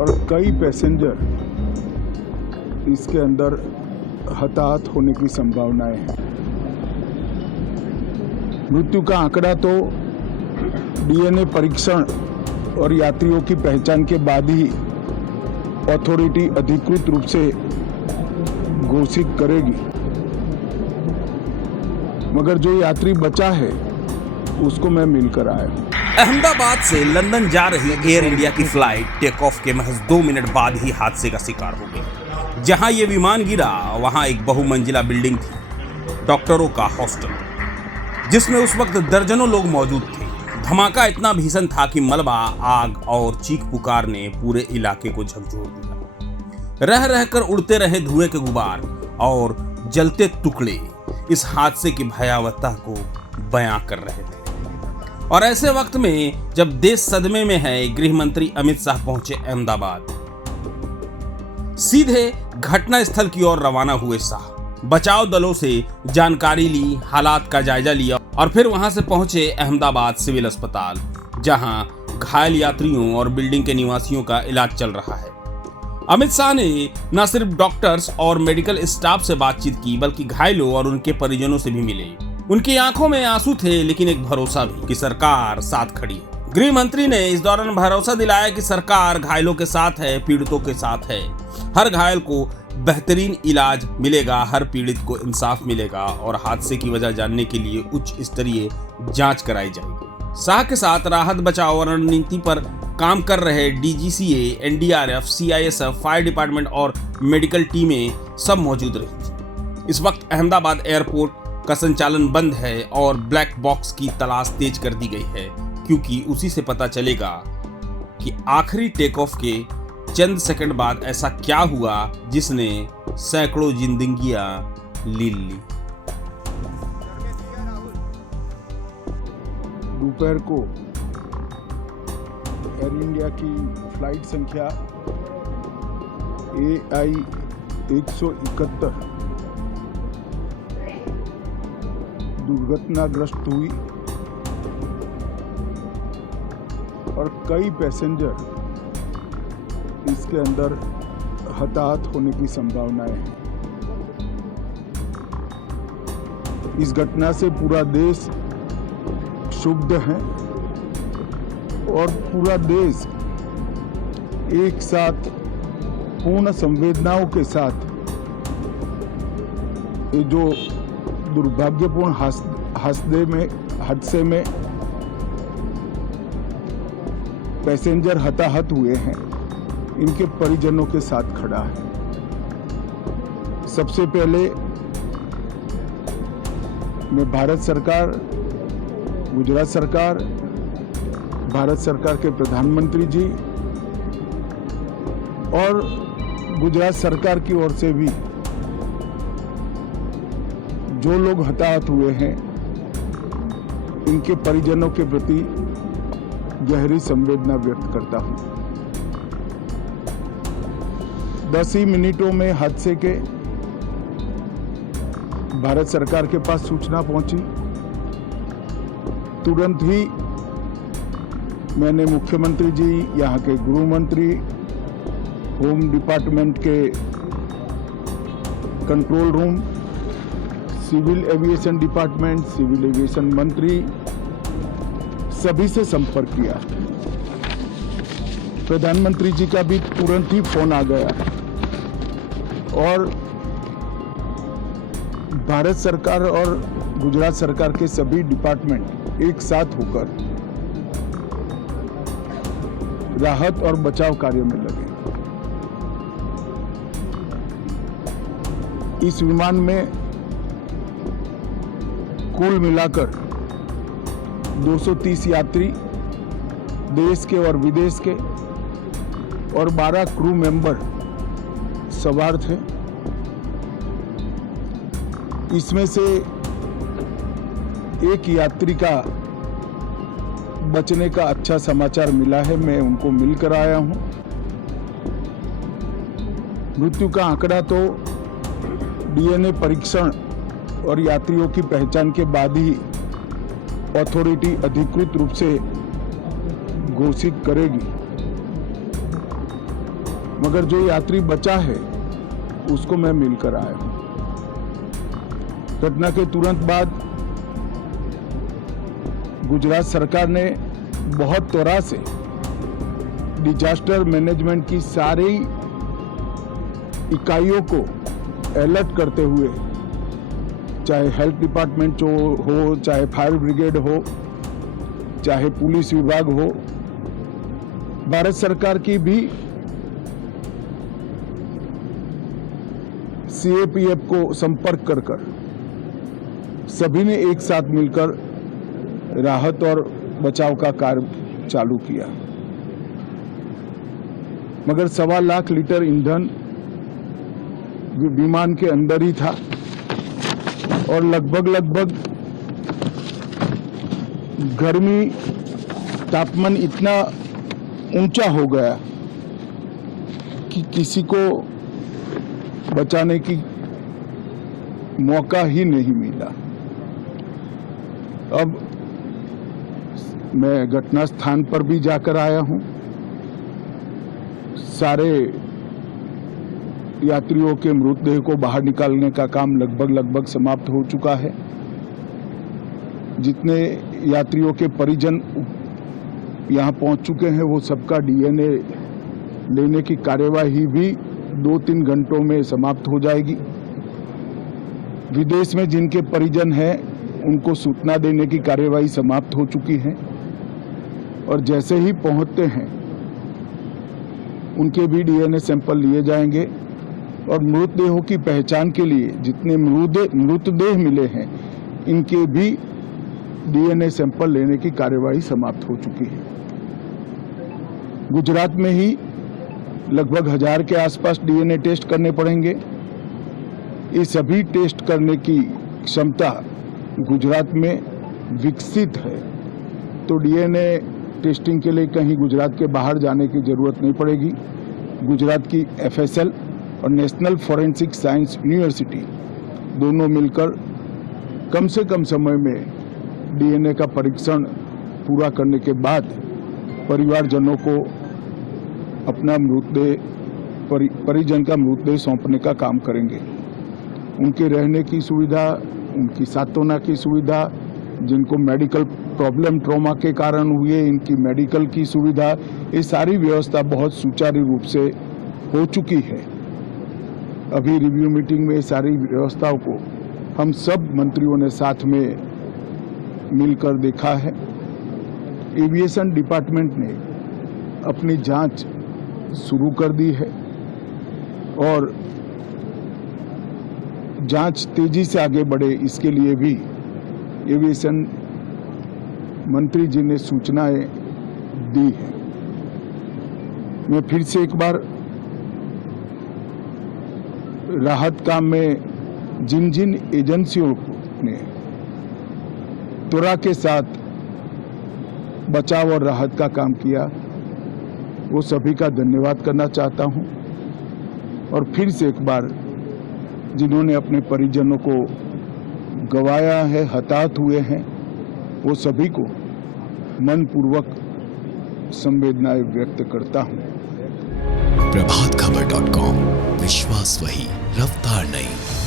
और कई पैसेंजर इसके अंदर हताहत होने की संभावनाएं हैं। मृत्यु का आंकड़ा तो डीएनए परीक्षण और यात्रियों की पहचान के बाद ही अथॉरिटी अधिकृत रूप से घोषित करेगी, मगर जो यात्री बचा है उसको मैं मिलकर आया हूं। अहमदाबाद से लंदन जा रही एयर इंडिया की फ्लाइट टेक ऑफ के महज 2 मिनट बाद ही हादसे का शिकार हो गई। जहां ये विमान गिरा वहां एक बहुमंजिला बिल्डिंग थी, डॉक्टरों का हॉस्टल, जिसमें उस वक्त दर्जनों लोग मौजूद थे। धमाका इतना भीषण था कि मलबा, आग और चीख पुकार ने पूरे इलाके को झकझोर दिया। रह रहकर उड़ते रहे धुएं के गुबार और जलते टुकड़े इस हादसे की भयावहता को बयां कर रहे थे। और ऐसे वक्त में जब देश सदमे में है, गृह मंत्री अमित शाह पहुंचे अहमदाबाद। सीधे घटना स्थल की ओर रवाना हुए शाह। बचाव दलों से जानकारी ली, हालात का जायजा लिया और फिर वहां से पहुंचे अहमदाबाद सिविल अस्पताल, जहां घायल यात्रियों और बिल्डिंग के निवासियों का इलाज चल रहा है। अमित शाह ने न सिर्फ डॉक्टर्स और मेडिकल स्टाफ से बातचीत की, बल्कि घायलों और उनके परिजनों से भी मिले। उनकी आंखों में आंसू थे, लेकिन एक भरोसा भी कि सरकार साथ खड़ी है। गृह मंत्री ने इस दौरान भरोसा दिलाया कि सरकार घायलों के साथ है, पीड़ितों के साथ है। हर घायल को बेहतरीन इलाज मिलेगा, हर पीड़ित को इंसाफ मिलेगा और हादसे की वजह जानने के लिए उच्च स्तरीय जांच कराई जाएगी। शाह के साथ राहत बचाव और रणनीति पर काम कर रहे DGCA, NDRF, CISF, fire department और मेडिकल टीमें सब मौजूद रही थी। इस वक्त अहमदाबाद एयरपोर्ट का संचालन बंद है और ब्लैक बॉक्स की तलाश तेज कर दी गई है, क्योंकि उसी से पता चलेगा कि आखिरी टेक ऑफ के चंद सेकंड बाद ऐसा क्या हुआ जिसने सैकड़ों जिंदगियां ली। दोपहर को एयर इंडिया की फ्लाइट संख्या AI 171 दुर्घटनाग्रस्त हुई और कई पैसेंजर इसके अंदर हताहत होने की संभावनाएं हैं। इस घटना से पूरा देश क्षुब्ध है और पूरा देश एक साथ पूर्ण संवेदनाओं के साथ ये जो दुर्भाग्यपूर्ण हादसे में पैसेंजर हताहत हुए हैं, इनके परिजनों के साथ खड़ा है। सबसे पहले मैं भारत सरकार, गुजरात सरकार, भारत सरकार के प्रधानमंत्री जी और गुजरात सरकार की ओर से भी जो लोग हताहत हुए हैं, इनके परिजनों के प्रति गहरी संवेदना व्यक्त करता हूं। 10 ही मिनटों में हादसे के भारत सरकार के पास सूचना पहुंची। तुरंत ही मैंने मुख्यमंत्री जी, यहाँ के गृह मंत्री, होम डिपार्टमेंट के control room, civil aviation department, civil aviation मंत्री, सभी से संपर्क किया। प्रधानमंत्री जी का भी तुरंत ही फोन आ गया और भारत सरकार और गुजरात सरकार के सभी डिपार्टमेंट एक साथ होकर राहत और बचाव कार्य में लगे। इस विमान में कुल मिलाकर 230 यात्री देश के और विदेश के और 12 क्रू मेंबर सवार थे। इसमें से एक यात्री का बचने का अच्छा समाचार मिला है, मैं उनको मिलकर आया हूं। मृत्यु का आंकड़ा तो डीएनए परीक्षण और यात्रियों की पहचान के बाद ही अथॉरिटी अधिकृत रूप से घोषित करेगी, मगर जो यात्री बचा है उसको मैं मिलकर आया हूं। घटना के तुरंत बाद गुजरात सरकार ने बहुत त्वरा से डिजास्टर मैनेजमेंट की सारी इकाइयों को अलर्ट करते हुए, चाहे हेल्थ डिपार्टमेंट हो, चाहे फायर ब्रिगेड हो, चाहे पुलिस विभाग हो, भारत सरकार की भी सीएपीएफ को संपर्क कर सभी ने एक साथ मिलकर राहत और बचाव का कार्य चालू किया। मगर 1.25 लाख लीटर ईंधन विमान के अंदर ही था और लगभग गर्मी तापमान इतना ऊंचा हो गया कि किसी को बचाने की मौका ही नहीं मिला। अब मैं घटना स्थान पर भी जाकर आया हूं। सारे यात्रियों के मृतदेह को बाहर निकालने का काम लगभग समाप्त हो चुका है। जितने यात्रियों के परिजन यहां पहुंच चुके हैं वो सबका डीएनए लेने की कार्यवाही भी 2-3 घंटों में समाप्त हो जाएगी। विदेश में जिनके परिजन हैं उनको सूचना देने की कार्यवाही समाप्त हो चुकी है और जैसे ही पहुंचते हैं उनके भी डीएनए सैंपल लिए जाएंगे और मृतदेहों की पहचान के लिए जितने मृतदेह मिले हैं इनके भी डीएनए सैंपल लेने की कार्यवाही समाप्त हो चुकी है। गुजरात में ही लगभग 1000 के आसपास डीएनए टेस्ट करने पड़ेंगे। ये सभी टेस्ट करने की क्षमता गुजरात में विकसित है, तो डीएनए टेस्टिंग के लिए कहीं गुजरात के बाहर जाने की जरूरत नहीं पड़ेगी। गुजरात की एफएसएल और नेशनल फॉरेंसिक साइंस यूनिवर्सिटी दोनों मिलकर कम से कम समय में डीएनए का परीक्षण पूरा करने के बाद परिवारजनों को अपना परिजन का मृतदेह सौंपने का काम करेंगे। उनके रहने की सुविधा, उनकी सांत्वना की सुविधा, जिनको मेडिकल प्रॉब्लम ट्रॉमा के कारण हुए इनकी मेडिकल की सुविधा, ये सारी व्यवस्था बहुत सुचारू रूप से हो चुकी है। अभी रिव्यू मीटिंग में सारी व्यवस्थाओं को हम सब मंत्रियों ने साथ में मिलकर देखा है। एविएशन डिपार्टमेंट ने अपनी जांच शुरू कर दी है और जांच तेजी से आगे बढ़े इसके लिए भी एविएशन मंत्री जी ने सूचनाएं दी हैं। मैं फिर से एक बार राहत काम में जिन जिन एजेंसियों ने त्वरा के साथ बचाव और राहत का काम किया वो सभी का धन्यवाद करना चाहता हूं और फिर से एक बार जिन्होंने अपने परिजनों को गंवाया है, हताहत हुए हैं, वो सभी को मनपूर्वक संवेदनाएं व्यक्त करता हूं। प्रभातखबर.com, विश्वास वही, रफ्तार नहीं।